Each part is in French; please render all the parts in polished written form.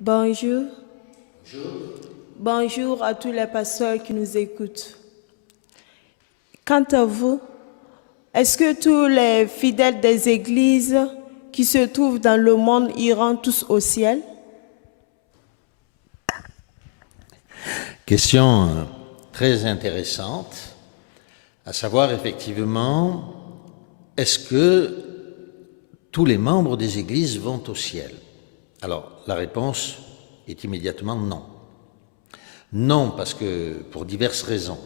Bonjour. Bonjour. Bonjour à tous les pasteurs qui nous écoutent. Quant à vous, est-ce que tous les fidèles des églises qui se trouvent dans le monde iront tous au ciel? Question très intéressante, à savoir effectivement, est-ce que tous les membres des églises vont au ciel? Alors, la réponse est immédiatement non. Non, parce que, pour diverses raisons.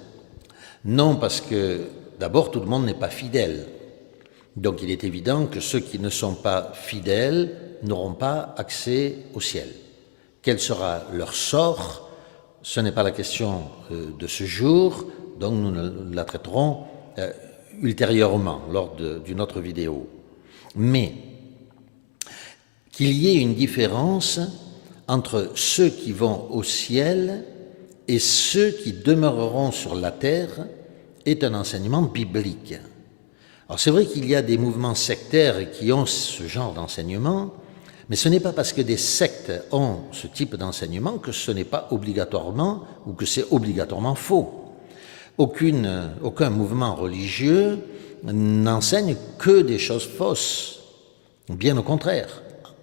Non, parce que, d'abord, tout le monde n'est pas fidèle. Donc, il est évident que ceux qui ne sont pas fidèles n'auront pas accès au ciel. Quel sera leur sort? Ce n'est pas la question de ce jour, donc nous la traiterons ultérieurement lors d'une autre vidéo. Mais qu'il y ait une différence entre ceux qui vont au ciel et ceux qui demeureront sur la terre est un enseignement biblique. Alors c'est vrai qu'il y a des mouvements sectaires qui ont ce genre d'enseignement, mais ce n'est pas parce que des sectes ont ce type d'enseignement que ce n'est pas obligatoirement ou que c'est obligatoirement faux. Aucun mouvement religieux n'enseigne que des choses fausses. Bien au contraire,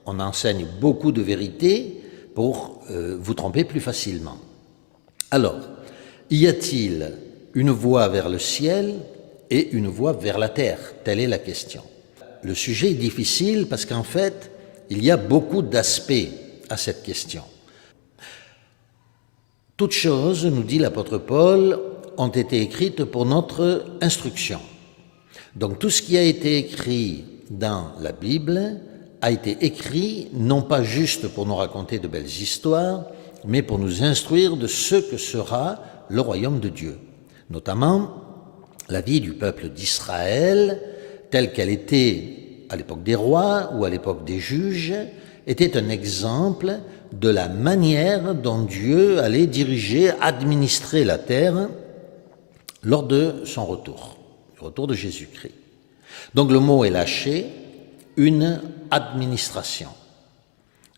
on enseigne beaucoup de vérités pour vous tromper plus facilement. Alors, y a-t-il une voie vers le ciel et une voie vers la terre? Telle est la question. Le sujet est difficile parce qu'en fait, il y a beaucoup d'aspects à cette question. Toutes choses, nous dit l'apôtre Paul, ont été écrites pour notre instruction. Donc tout ce qui a été écrit dans la Bible a été écrit non pas juste pour nous raconter de belles histoires, mais pour nous instruire de ce que sera le royaume de Dieu. Notamment, la vie du peuple d'Israël, telle qu'elle était à l'époque des rois ou à l'époque des juges, était un exemple de la manière dont Dieu allait diriger, administrer la terre lors de son retour, le retour de Jésus-Christ. Donc le mot est lâché, une administration.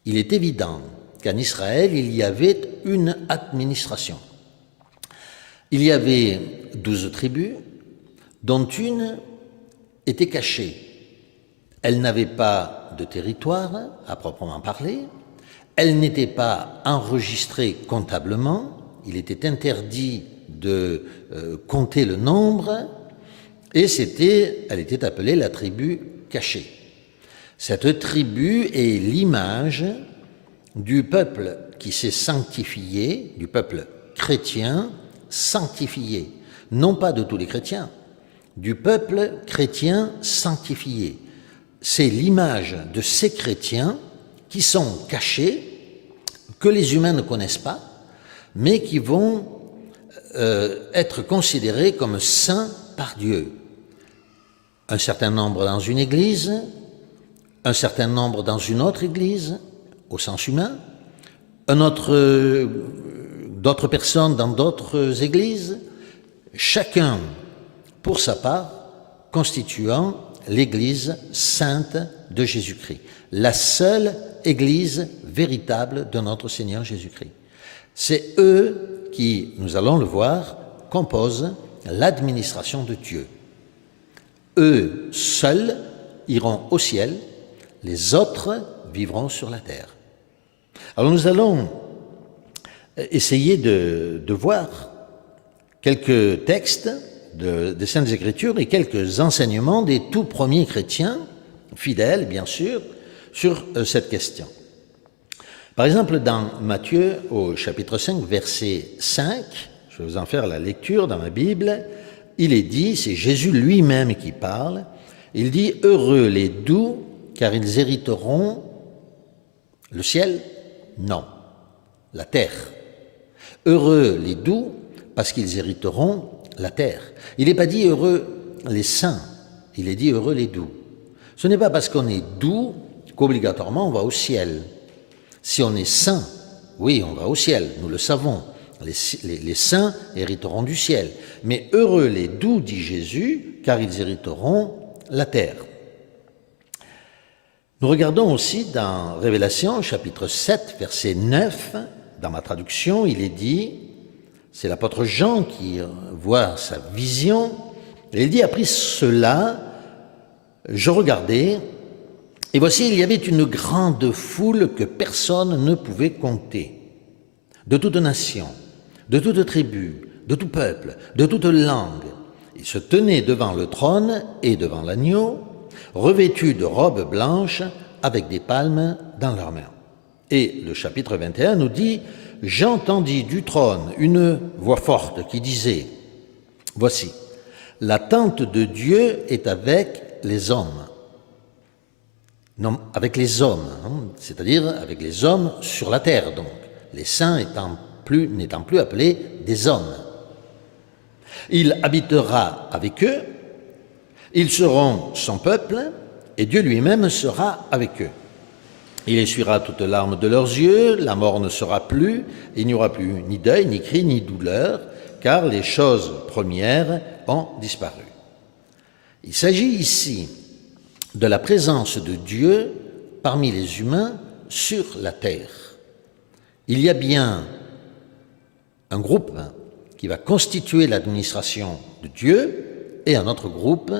Il est évident qu'en Israël, il y avait une administration. Il y avait 12 tribus, dont une était cachée. Elle n'avait pas de territoire à proprement parler, elle n'était pas enregistrée comptablement, il était interdit de compter le nombre, et elle était appelée la tribu cachée. Cette tribu est l'image du peuple qui s'est sanctifié, du peuple chrétien sanctifié, non pas de tous les chrétiens, du peuple chrétien sanctifié. C'est l'image de ces chrétiens qui sont cachés, que les humains ne connaissent pas, mais qui vont être considérés comme saints par Dieu. Un certain nombre dans une église, un certain nombre dans une autre église, au sens humain, d'autres personnes dans d'autres églises, chacun pour sa part, constituant l'Église sainte de Jésus-Christ, la seule Église véritable de notre Seigneur Jésus-Christ. C'est eux qui, nous allons le voir, composent l'administration de Dieu. Eux seuls iront au ciel, les autres vivront sur la terre. Alors nous allons essayer de voir quelques textes des Saintes Écritures et quelques enseignements des tout premiers chrétiens, fidèles bien sûr, sur cette question. Par exemple, dans Matthieu, au chapitre 5, verset 5, je vais vous en faire la lecture dans ma Bible, il est dit, c'est Jésus lui-même qui parle, il dit « Heureux les doux, car ils hériteront le ciel ?» Non, la terre. « Heureux les doux, parce qu'ils hériteront la terre. » Il n'est pas dit heureux les saints, il est dit heureux les doux. Ce n'est pas parce qu'on est doux qu'obligatoirement on va au ciel. Si on est saint, oui, on va au ciel, nous le savons. Les saints hériteront du ciel. Mais heureux les doux, dit Jésus, car ils hériteront la terre. Nous regardons aussi dans Révélation, chapitre 7, verset 9, dans ma traduction, il est dit, c'est l'apôtre Jean qui voit sa vision, et il dit, après cela, je regardais, et voici, il y avait une grande foule que personne ne pouvait compter, de toute nation, de toute tribu, de tout peuple, de toute langue. Ils se tenaient devant le trône et devant l'agneau, revêtus de robes blanches avec des palmes dans leurs mains. Et le chapitre 21 nous dit, « J'entendis du trône une voix forte qui disait, « Voici, la tente de Dieu est avec les hommes. » Non, avec les hommes, hein, c'est-à-dire avec les hommes sur la terre, donc, les saints n'étant plus appelés des hommes. Il habitera avec eux, ils seront son peuple, et Dieu lui-même sera avec eux. Il essuiera toutes larmes de leurs yeux, la mort ne sera plus, il n'y aura plus ni deuil, ni cri, ni douleur, car les choses premières ont disparu. Il s'agit ici de la présence de Dieu parmi les humains sur la terre. Il y a bien un groupe qui va constituer l'administration de Dieu et un autre groupe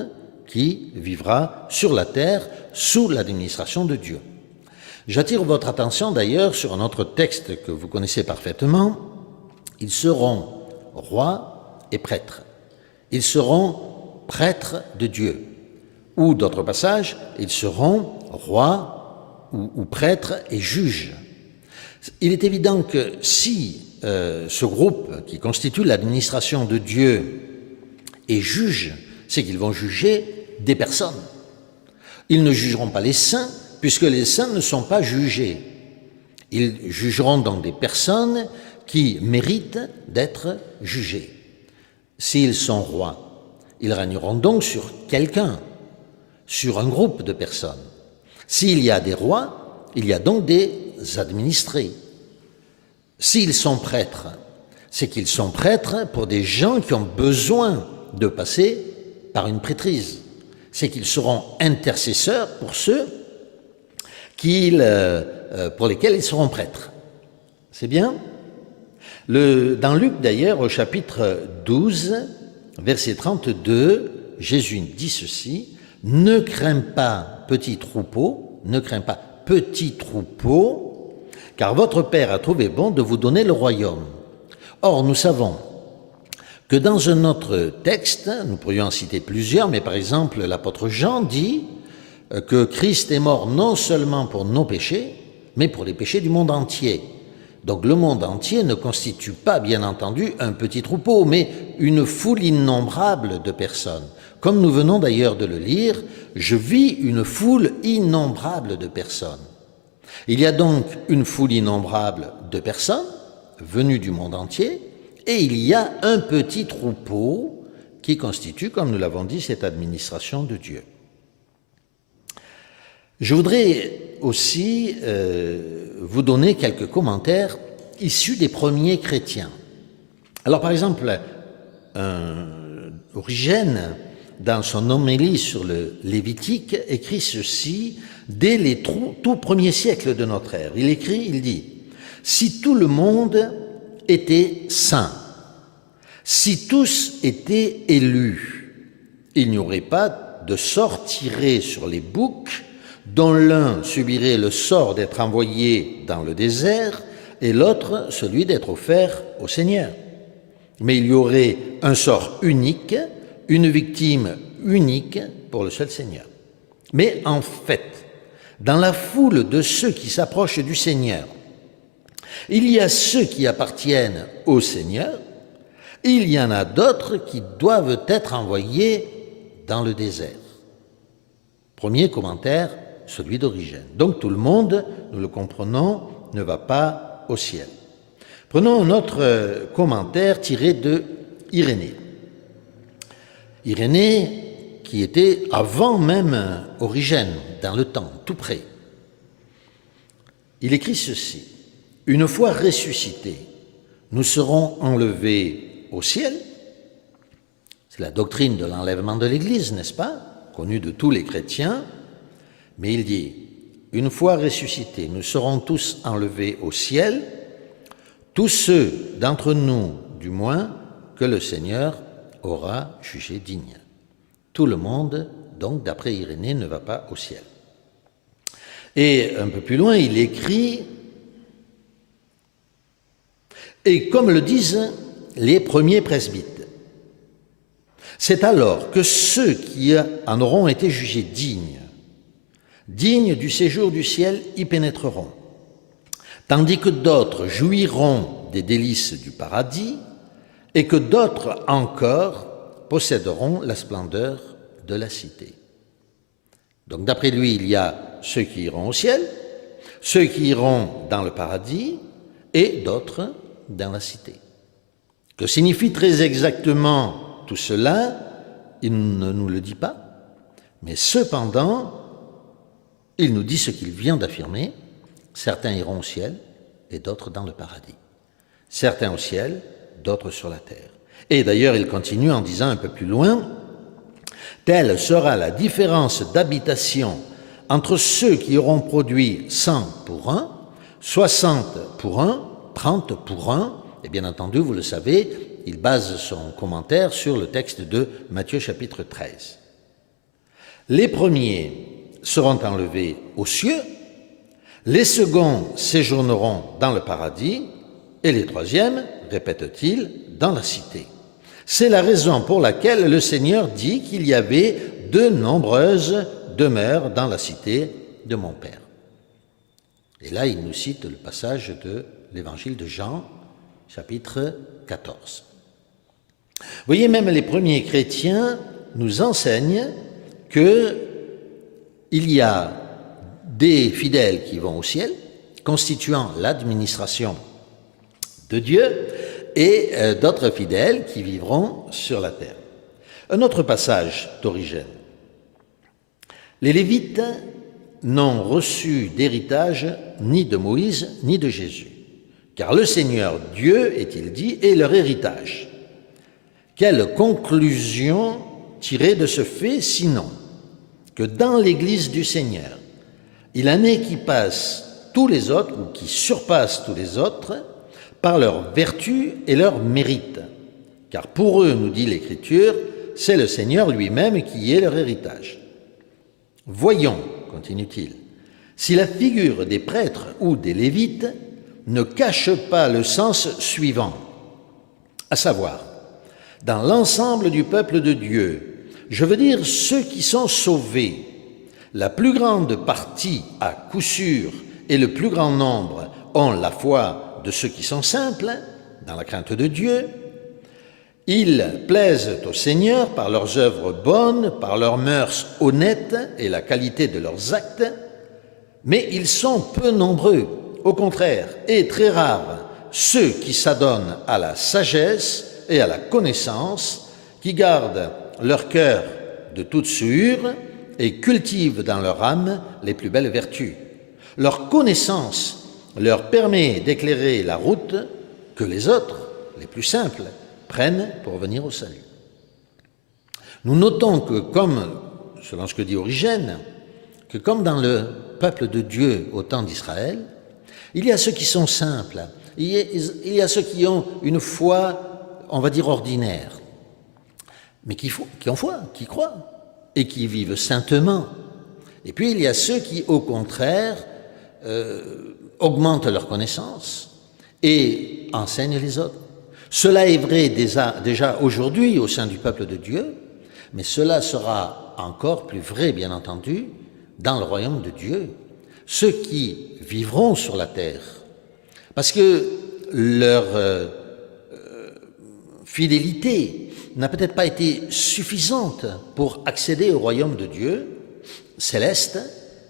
qui vivra sur la terre sous l'administration de Dieu. J'attire votre attention d'ailleurs sur un autre texte que vous connaissez parfaitement. Ils seront rois et prêtres. Ils seront prêtres de Dieu. Ou d'autres passages, ils seront rois ou prêtres et juges. Il est évident que si ce groupe qui constitue l'administration de Dieu est juge, c'est qu'ils vont juger des personnes. Ils ne jugeront pas les saints, puisque les saints ne sont pas jugés. Ils jugeront donc des personnes qui méritent d'être jugées. S'ils sont rois, ils régneront donc sur quelqu'un, sur un groupe de personnes. S'il y a des rois, il y a donc des administrés. S'ils sont prêtres, c'est qu'ils sont prêtres pour des gens qui ont besoin de passer par une prêtrise. C'est qu'ils seront intercesseurs pour ceux pour lesquels ils seront prêtres. C'est bien ? Dans Luc d'ailleurs, au chapitre 12, verset 32, Jésus dit ceci, « Ne crains pas, petit troupeau, car votre Père a trouvé bon de vous donner le royaume. » Or, nous savons que dans un autre texte, nous pourrions en citer plusieurs, mais par exemple, l'apôtre Jean dit que Christ est mort non seulement pour nos péchés, mais pour les péchés du monde entier. Donc le monde entier ne constitue pas, bien entendu, un petit troupeau, mais une foule innombrable de personnes. Comme nous venons d'ailleurs de le lire, je vis une foule innombrable de personnes. Il y a donc une foule innombrable de personnes venues du monde entier, et il y a un petit troupeau qui constitue, comme nous l'avons dit, cette administration de Dieu. Je voudrais aussi vous donner quelques commentaires issus des premiers chrétiens. Alors par exemple, Origène, dans son homélie sur le Lévitique, écrit ceci dès les tout premiers siècles de notre ère. Il dit « Si tout le monde était saint, si tous étaient élus, il n'y aurait pas de sort tiré sur les boucs, dont l'un subirait le sort d'être envoyé dans le désert et l'autre celui d'être offert au Seigneur. Mais il y aurait un sort unique, une victime unique pour le seul Seigneur. Mais en fait, dans la foule de ceux qui s'approchent du Seigneur, il y a ceux qui appartiennent au Seigneur, il y en a d'autres qui doivent être envoyés dans le désert. » Premier commentaire, celui d'Origène. Donc tout le monde, nous le comprenons, ne va pas au ciel. Prenons un autre commentaire tiré de Irénée. Irénée qui était avant même Origène, dans le temps, tout près. Il écrit ceci, « Une fois ressuscités, nous serons enlevés au ciel. » C'est la doctrine de l'enlèvement de l'Église, n'est-ce pas ? Connue de tous les chrétiens. Mais il dit, une fois ressuscités, nous serons tous enlevés au ciel, tous ceux d'entre nous, du moins, que le Seigneur aura jugés dignes. Tout le monde, donc, d'après Irénée, ne va pas au ciel. Et un peu plus loin, il écrit « Et comme le disent les premiers presbytes, c'est alors que ceux qui en auront été jugés dignes du séjour du ciel y pénétreront, tandis que d'autres jouiront des délices du paradis et que d'autres encore posséderont la splendeur de la cité. » Donc d'après lui, il y a ceux qui iront au ciel, ceux qui iront dans le paradis et d'autres dans la cité. Que signifie très exactement tout cela, il ne nous le dit pas, mais cependant, il nous dit ce qu'il vient d'affirmer, certains iront au ciel et d'autres dans le paradis. Certains au ciel, d'autres sur la terre. Et d'ailleurs, il continue en disant un peu plus loin, « Telle sera la différence d'habitation entre ceux qui auront produit 100 pour un, 60 pour un, 30 pour un, et bien entendu, vous le savez, il base son commentaire sur le texte de Matthieu chapitre 13. Les premiers seront enlevés aux cieux, les seconds séjourneront dans le paradis, et les troisièmes, répète-t-il, dans la cité. C'est la raison pour laquelle le Seigneur dit qu'il y avait de nombreuses demeures dans la cité de mon Père. Et là, il nous cite le passage de l'évangile de Jean, chapitre 14. Vous voyez, même les premiers chrétiens nous enseignent qu'il y a des fidèles qui vont au ciel, constituant l'administration de Dieu, et d'autres fidèles qui vivront sur la terre. Un autre passage d'Origène. Les Lévites n'ont reçu d'héritage ni de Moïse ni de Jésus, car le Seigneur Dieu, est-il dit, est leur héritage. Quelle conclusion tirer de ce fait, sinon que dans l'Église du Seigneur, il en est qui passent tous les autres, ou qui surpassent tous les autres, par leur vertu et leur mérite. Car pour eux, nous dit l'Écriture, c'est le Seigneur lui-même qui est leur héritage. Voyons, continue-t-il, si la figure des prêtres ou des Lévites ne cache pas le sens suivant, à savoir, dans l'ensemble du peuple de Dieu, je veux dire ceux qui sont sauvés, la plus grande partie, à coup sûr, et le plus grand nombre ont la foi de ceux qui sont simples, dans la crainte de Dieu. Ils plaisent au Seigneur par leurs œuvres bonnes, par leurs mœurs honnêtes et la qualité de leurs actes, mais ils sont peu nombreux, au contraire, et très rares, ceux qui s'adonnent à la sagesse et à la connaissance, qui gardent leur cœur de toute souillure et cultivent dans leur âme les plus belles vertus. Leur connaissance leur permet d'éclairer la route que les autres, les plus simples, prennent pour venir au salut. Nous notons que, comme, selon ce que dit Origène, que comme dans le peuple de Dieu au temps d'Israël, il y a ceux qui sont simples, il y a ceux qui ont une foi, on va dire, ordinaire, mais qui ont foi, qui croient, et qui vivent saintement. Et puis il y a ceux qui, au contraire, augmentent leur connaissance et enseignent les autres. Cela est vrai déjà aujourd'hui au sein du peuple de Dieu, mais cela sera encore plus vrai, bien entendu, dans le royaume de Dieu. Ceux qui vivront sur la terre, parce que leur fidélité n'a peut-être pas été suffisante pour accéder au royaume de Dieu céleste,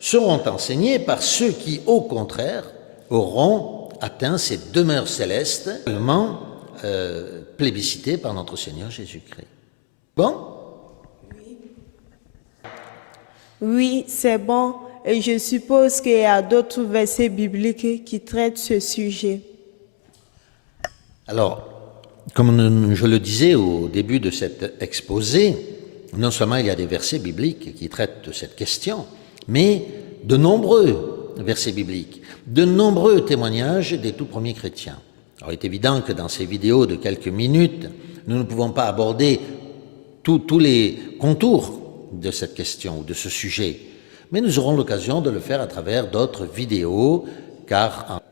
seront enseignés par ceux qui, au contraire, auront atteint ces demeures célestes, tellement plébiscitées par notre Seigneur Jésus-Christ. Bon? Oui, c'est bon. Et je suppose qu'il y a d'autres versets bibliques qui traitent ce sujet. Alors, comme je le disais au début de cet exposé, non seulement il y a des versets bibliques qui traitent de cette question, mais de nombreux versets bibliques, de nombreux témoignages des tout premiers chrétiens. Alors, il est évident que dans ces vidéos de quelques minutes, nous ne pouvons pas aborder tous les contours de cette question ou de ce sujet, mais nous aurons l'occasion de le faire à travers d'autres vidéos, car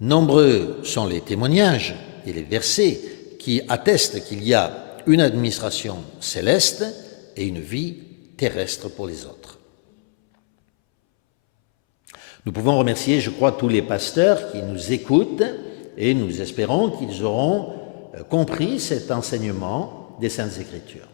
nombreux sont les témoignages et les versets qui attestent qu'il y a une administration céleste et une vie terrestre pour les autres. Nous pouvons remercier, je crois, tous les pasteurs qui nous écoutent et nous espérons qu'ils auront compris cet enseignement des Saintes Écritures.